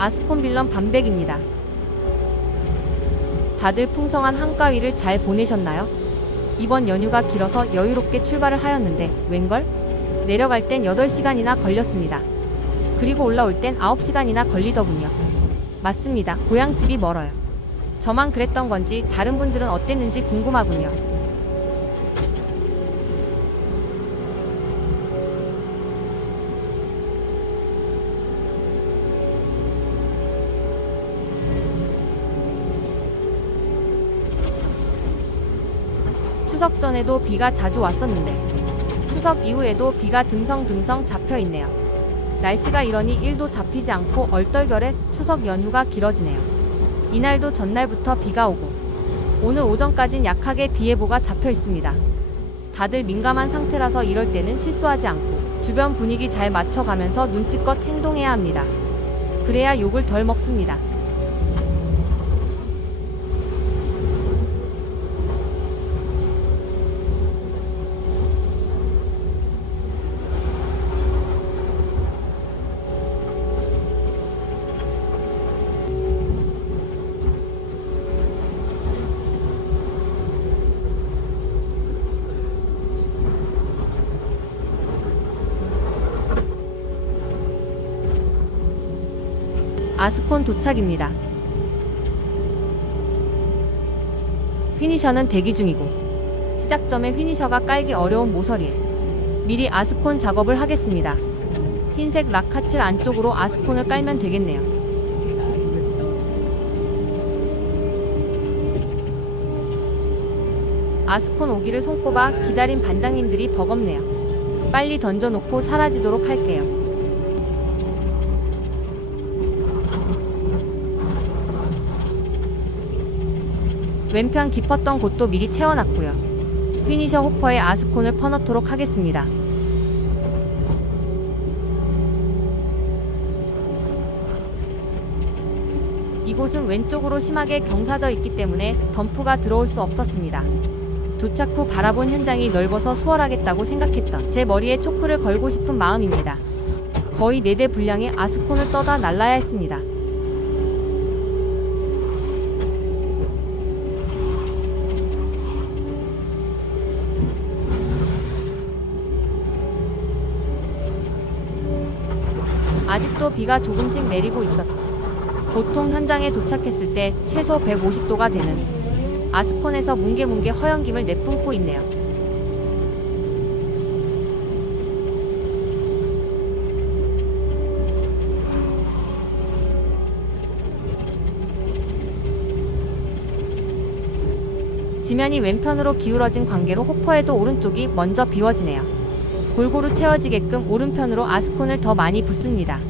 아스콘 빌런 반백입니다. 다들 풍성한 한가위를 잘 보내셨나요? 이번 연휴가 길어서 여유롭게 출발을 하였는데 웬걸? 내려갈 땐 8시간이나 걸렸습니다. 그리고 올라올 땐 9시간이나 걸리더군요. 맞습니다. 고향집이 멀어요. 저만 그랬던 건지 다른 분들은 어땠는지 궁금하군요. 추석 전에도 비가 자주 왔었는데 추석 이후에도 비가 듬성듬성 잡혀 있네요. 날씨가 이러니 일도 잡히지 않고 얼떨결에 추석 연휴가 길어지네요. 이날도 전날부터 비가 오고 오늘 오전까진 약하게 비 예보가 잡혀 있습니다. 다들 민감한 상태라서 이럴 때는 실수하지 않고 주변 분위기 잘 맞춰가면서 눈치껏 행동해야 합니다. 그래야 욕을 덜 먹습니다. 아스콘 도착입니다. 휘니셔는 대기 중이고 시작점에 휘니셔가 깔기 어려운 모서리에 미리 아스콘 작업을 하겠습니다. 흰색 락카칠 안쪽으로 아스콘을 깔면 되겠네요. 아스콘 오기를 손꼽아 기다린 반장님들이 버겁네요. 빨리 던져놓고 사라지도록 할게요. 왼편 깊었던 곳도 미리 채워놨고요. 피니셔 호퍼에 아스콘을 퍼넣도록 하겠습니다. 이곳은 왼쪽으로 심하게 경사져 있기 때문에 덤프가 들어올 수 없었습니다. 도착 후 바라본 현장이 넓어서 수월하겠다고 생각했던 제 머리에 초크를 걸고 싶은 마음입니다. 거의 4대 분량의 아스콘을 떠다 날라야 했습니다. 아직도 비가 조금씩 내리고 있었어. 보통 현장에 도착했을 때 최소 150도가 되는 아스콘에서 뭉게뭉게 허연김을 내뿜고 있네요. 지면이 왼편으로 기울어진 관계로 호퍼에도 오른쪽이 먼저 비워지네요. 골고루 채워지게끔 오른편으로 아스콘을 더 많이 붓습니다.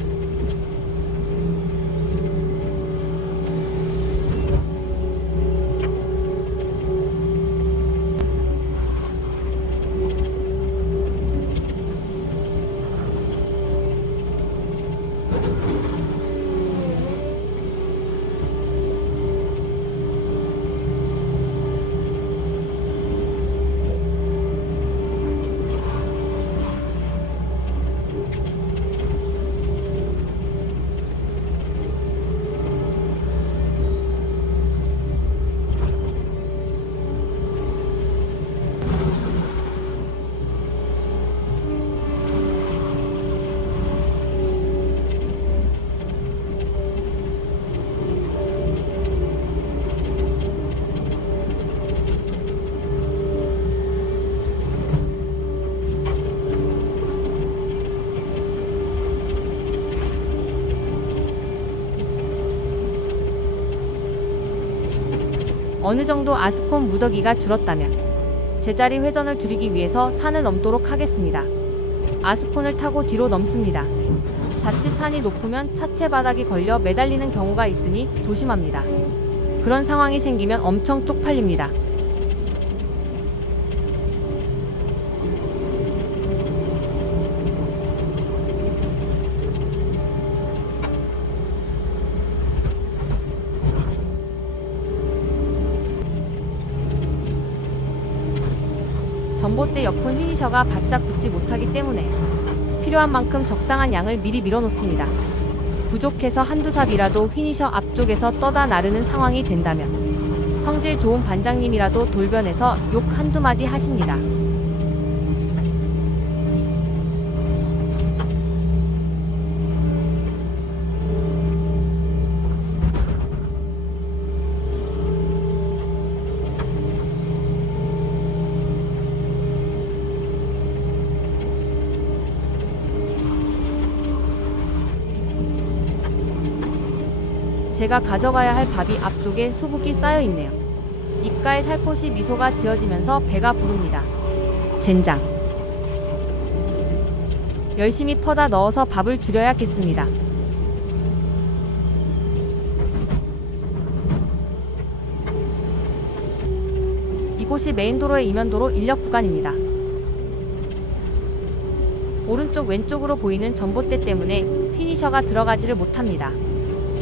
어느 정도 아스콘 무더기가 줄었다면 제자리 회전을 줄이기 위해서 산을 넘도록 하겠습니다. 아스콘을 타고 뒤로 넘습니다. 자칫 산이 높으면 차체 바닥이 걸려 매달리는 경우가 있으니 조심합니다. 그런 상황이 생기면 엄청 쪽팔립니다. 전봇대 옆은 휘니셔가 바짝 붙지 못하기 때문에 필요한 만큼 적당한 양을 미리 밀어놓습니다. 부족해서 한두 삽이라도 휘니셔 앞쪽에서 떠다 나르는 상황이 된다면 성질 좋은 반장님이라도 돌변해서 욕 한두 마디 하십니다. 제가 가져가야 할 밥이 앞쪽에 수북이 쌓여 있네요. 입가에 살포시 미소가 지어지면서 배가 부릅니다. 젠장. 열심히 퍼다 넣어서 밥을 줄여야겠습니다. 이곳이 메인도로의 이면도로 인력 구간입니다. 오른쪽 왼쪽으로 보이는 전봇대 때문에 피니셔가 들어가지를 못합니다.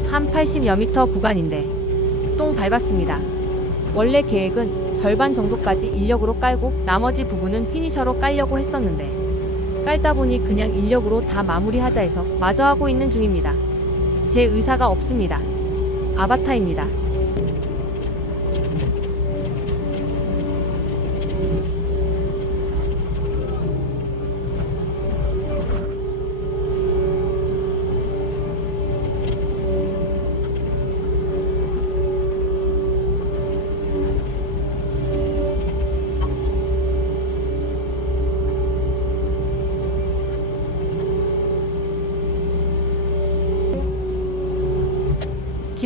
한 80여 미터 구간인데 똥 밟았습니다. 원래 계획은 절반 정도까지 인력으로 깔고 나머지 부분은 피니셔로 깔려고 했었는데 깔다 보니 그냥 인력으로 다 마무리하자 해서 마저 하고 있는 중입니다. 제 의사가 없습니다. 아바타입니다.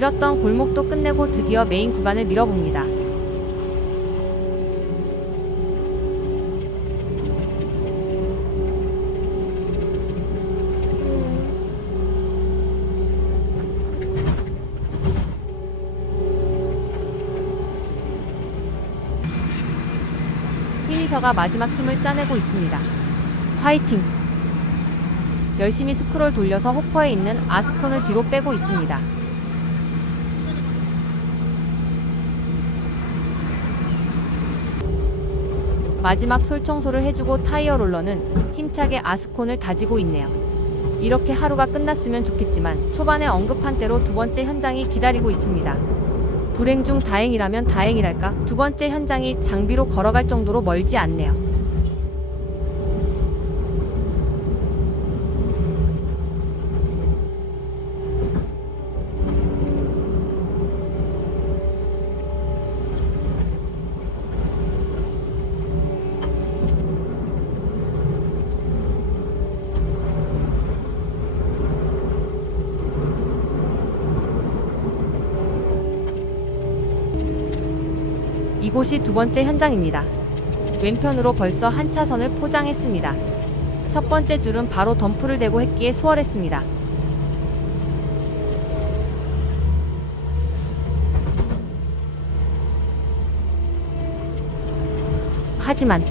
길었던 골목도 끝내고 드디어 메인 구간을 밀어봅니다. 피니셔가 마지막 힘을 짜내고 있습니다. 화이팅! 열심히 스크롤 돌려서 호퍼에 있는 아스콘을 뒤로 빼고 있습니다. 마지막 솔 청소를 해주고 타이어 롤러는 힘차게 아스콘을 다지고 있네요. 이렇게 하루가 끝났으면 좋겠지만 초반에 언급한 대로 두 번째 현장이 기다리고 있습니다. 불행 중 다행이라면 다행이랄까 두 번째 현장이 장비로 걸어갈 정도로 멀지 않네요. 이곳이 두 번째 현장입니다. 왼편으로 벌써 한 차선을 포장했습니다. 첫 번째 줄은 바로 덤프를 대고 했기에 수월했습니다. 하지만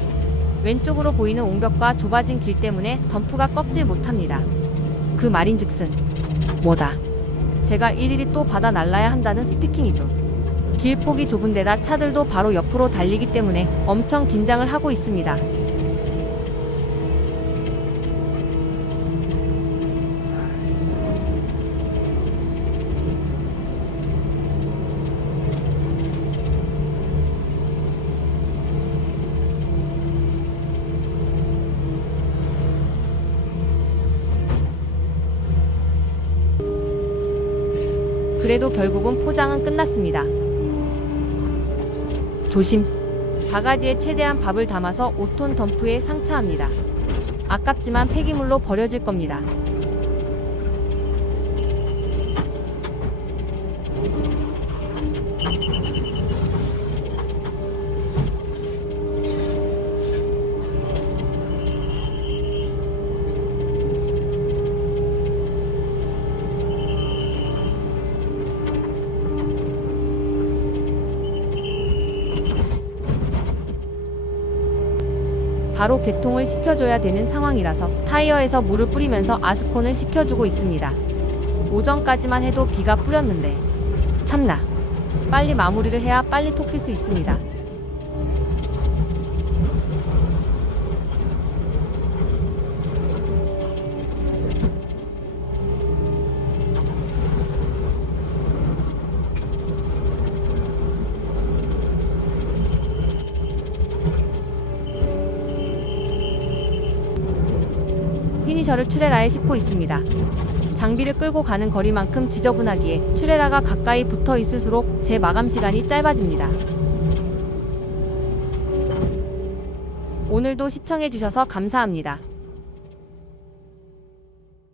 왼쪽으로 보이는 옹벽과 좁아진 길 때문에 덤프가 꺾질 못합니다. 그 말인즉슨 뭐다. 제가 일일이 또 받아 날라야 한다는 스피킹이죠. 길폭이 좁은 데다 차들도 바로 옆으로 달리기 때문에 엄청 긴장을 하고 있습니다. 그래도 결국은 포장은 끝났습니다. 조심. 바가지에 최대한 밥을 담아서 5톤 덤프에 상차합니다. 아깝지만 폐기물로 버려질 겁니다. 바로 개통을 시켜줘야 되는 상황이라서 타이어에서 물을 뿌리면서 아스콘을 식혀주고 있습니다. 오전까지만 해도 비가 뿌렸는데 참나 빨리 마무리를 해야 빨리 토낄 수 있습니다. 피니셔를 추레라에 싣고 있습니다. 장비를 끌고 가는 거리만큼 지저분하기에 추레라가 가까이 붙어 있을수록 제 마감 시간이 짧아집니다. 오늘도 시청해주셔서 감사합니다.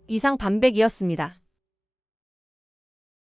이상 반백이었습니다.